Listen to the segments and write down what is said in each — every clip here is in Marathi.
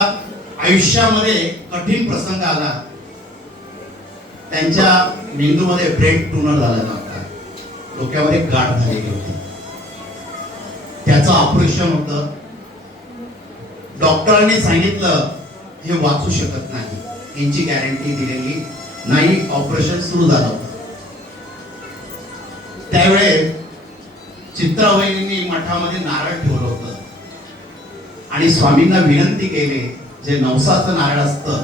आयुष्यामध्ये कठीण प्रसंग आला. त्यांच्या मेंदूमध्ये ब्रेक टूनर झालेला होता. डोक्यामध्ये गाठ झालेली होती. त्याचं ऑपरेशन होतं. डॉक्टरांनी सांगितलं हे वाचू शकत नाही. यांची गॅरंटी दिलेली नाही. ऑपरेशन सुरू झालं होतं. त्यावेळेस चित्रावहिनी मठामध्ये नारळ ठेवलं होतं. आणि स्वामींना विनंती केली जे नवसाचं नारळ असतं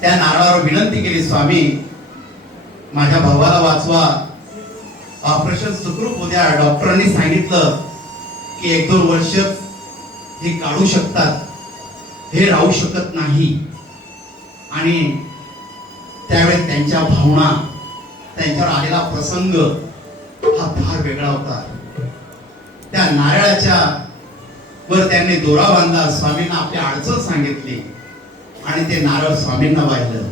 त्या नारळावर विनंती केली स्वामी माझ्या भावाला वाचवा. ऑपरेशन सुखरूप उद्या डॉक्टरांनी सांगितलं की एक दोन वर्ष हे काढू शकतात हे राहू शकत नाही. आणि त्यावेळेस त्यांच्या भावना त्यांच्यावर आलेला प्रसंग हा फार वेगळा होता. त्या नारळाच्या वर त्यांनी दोरा बांधला स्वामींना आपली अडचण सांगितली. आणि ते नारळ स्वामींना वाहिलं.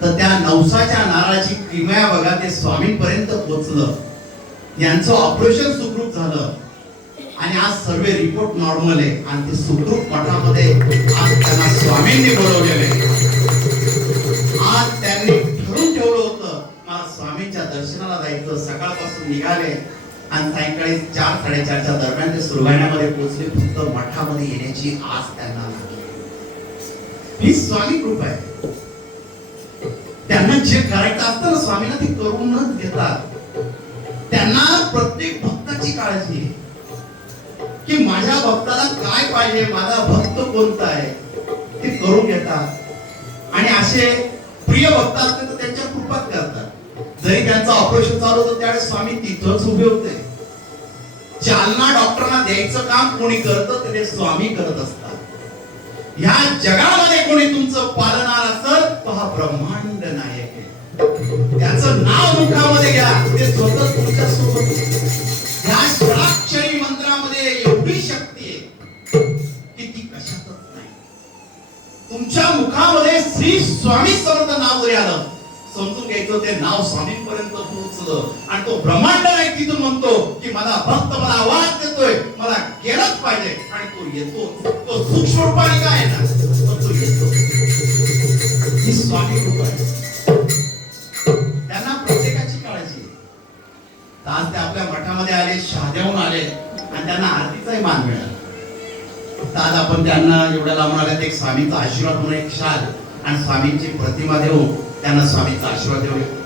तर त्या नवसाच्या नारळाची किमया बघा ते स्वामींपर्यंत पोचलं. यांचं ऑपरेशन सुखरूप झालं. आणि आज सर्व रिपोर्ट नॉर्मल आहे. आणि ते सुखरूप मठामध्ये आज त्यांना स्वामींनी बोलवलेले आज त्यांनी ठरून ठेवलं होतं मला स्वामींच्या दर्शनाला जायचं सकाळपासून निघाले. आणि सायंकाळी चार साडेचारच्या दरम्यान ते सुरगाण्यामध्ये पोहोचले. फक्त मठामध्ये येण्याची आज त्यांना लागली. ही स्वामी कृपा आहे. त्यांना जे करायचं असतं ना स्वामीला ते करूनच घेतात. त्यांना प्रत्येक भक्ताची काळजी आहे. की माझ्या भक्ताला काय पाहिजे माझा भक्त कोणता आहे ते करून घेतात. आणि असे प्रिय भक्त असले तर त्यांच्या कृपात करतात. जरी त्यांचं ऑपरेशन चालू होतं त्यावेळेस स्वामी तिथंच उभे होते. चालना डॉक्टरांना द्यायचं काम कोणी करत ते स्वामी करत असतात. ह्या जगामध्ये कोणी तुमचं पालनार असत तो हा ब्रह्मांड नायक आहे. त्याचं नाव मुखामध्ये घ्या ते स्वतः तुमच्यासोबत ह्या षडाक्षरी मंत्रामध्ये एवढी शक्ती आहे की ती कशातच नाही. तुमच्या मुखामध्ये श्री स्वामी समर्थ नाव जरी आलं समजून घ्यायचं ते नाव स्वामींपर्यंत पोहोचलं. आणि तो ब्रह्मांड नाही तिथून म्हणतो की मला भक्त मला आवाज देतोय मला गेलंच पाहिजे. आणि तो येतो. तो सूक्ष्म रूपाने काय ना? तो येतो. ही स्वामी रूप आहे. त्यांना प्रत्येकाची काळजी आज ते आपल्या मठामध्ये आले शहादेवून आले आणि त्यांना आरतीचाही मान मिळाला. आज आपण त्यांना एवढ्या लांबून आल्या एक स्वामीचा आशीर्वाद म्हणून एक शाल आणि स्वामींची प्रतिमा देऊन त्यांना स्वामीचा आशीर्वाद देऊया